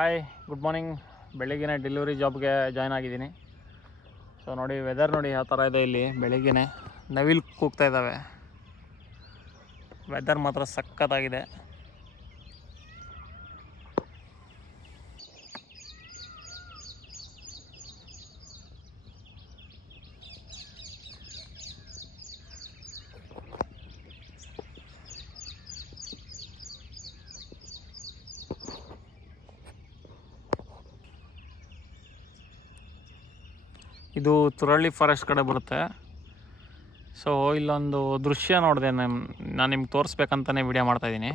Hi, good morning. ಬೆಳಿಗ್ಗೆ delivery ಜಾಬ್ಗೆ join ಆಗಿದ್ದೀನಿ. So ನೋಡಿ, ವೆದರ್ ನೋಡಿ ಯಾವ ಥರ ಇದೆ ಇಲ್ಲಿ. ಬೆಳಿಗ್ಗೆ ನವಿಲು ಕೂಗ್ತಾ ಇದ್ದಾವೆ. ವೆದರ್ ಮಾತ್ರ ಸಖತ್ತಾಗಿದೆ. ಇದು ತುರಳ್ಳಿ ಫಾರೆಸ್ಟ್ ಕಡೆ ಬರುತ್ತೆ. ಸೊ ಇಲ್ಲೊಂದು ದೃಶ್ಯ ನೋಡಿದೆ, ನಾನು ನಿಮ್ಗೆ ತೋರಿಸ್ಬೇಕಂತಲೇ ವಿಡಿಯೋ ಮಾಡ್ತಾಯಿದ್ದೀನಿ.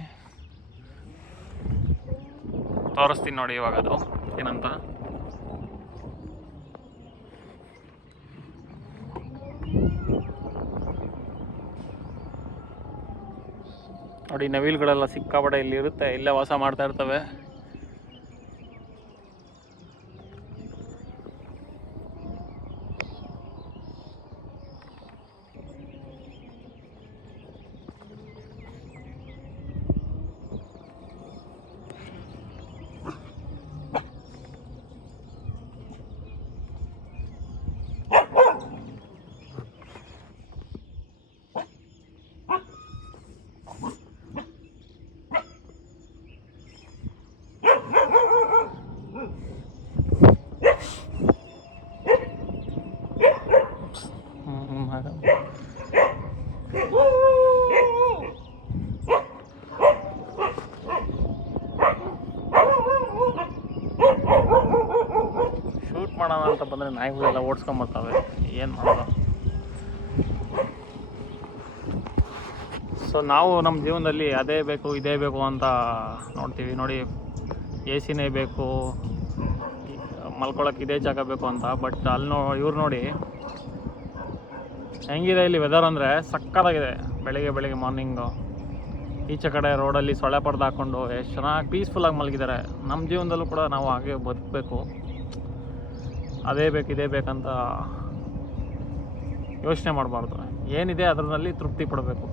ತೋರಿಸ್ತೀನಿ ನೋಡಿ ಇವಾಗ ಅದು ಏನಂತ. ನೋಡಿ, ನವಿಲುಗಳೆಲ್ಲ ಸಿಕ್ಕಾಪಟ್ಟೆ ಇಲ್ಲಿ ಇರುತ್ತೆ, ಇಲ್ಲೇ ವಾಸ ಮಾಡ್ತಾ ಇರ್ತವೆ. ಶೂಟ್ ಮಾಡೋಣ ಅಂತ ಬಂದರೆ ನಾಯಿಗಳೆಲ್ಲ ಓಡಿಸ್ಕೊಂಬರ್ತವೆ, ಏನು ಮಾಡೋದು. ಸೊ ನಾವು ನಮ್ಮ ಜೀವನದಲ್ಲಿ ಅದೇ ಬೇಕು ಇದೇ ಬೇಕು ಅಂತ ನೋಡ್ತೀವಿ. ನೋಡಿ, ಎ ಸಿನೇ ಬೇಕು, ಮಲ್ಕೊಳಕ್ಕೆ ಇದೇ ಜಾಗ ಬೇಕು ಅಂತ. ಬಟ್ ಅಲ್ಲಿ ಇವ್ರು ನೋಡಿ ಹೆಂಗಿದೆ ಇಲ್ಲಿ ವೆದರ್ ಅಂದರೆ ಸಕ್ಕತ್ತಾಗಿದೆ. ಬೆಳಿಗ್ಗೆ ಮಾರ್ನಿಂಗು ಈಚೆ ಕಡೆ ರೋಡಲ್ಲಿ ಸೊಳ್ಳೆ ಪರ್ದು ಹಾಕ್ಕೊಂಡು ಎಷ್ಟು ಚೆನ್ನಾಗಿ ಪೀಸ್ಫುಲ್ಲಾಗಿ ಮಲಗಿದ್ದಾರೆ. ನಮ್ಮ ಜೀವನದಲ್ಲೂ ಕೂಡ ನಾವು ಹಾಗೆ ಬದುಕಬೇಕು, ಅದೇ ಬೇಕು ಇದೇ ಬೇಕಂತ ಯೋಚನೆ ಮಾಡಬಾರ್ದು. ಏನಿದೆ ಅದರಲ್ಲಿ ತೃಪ್ತಿ ಪಡಬೇಕು.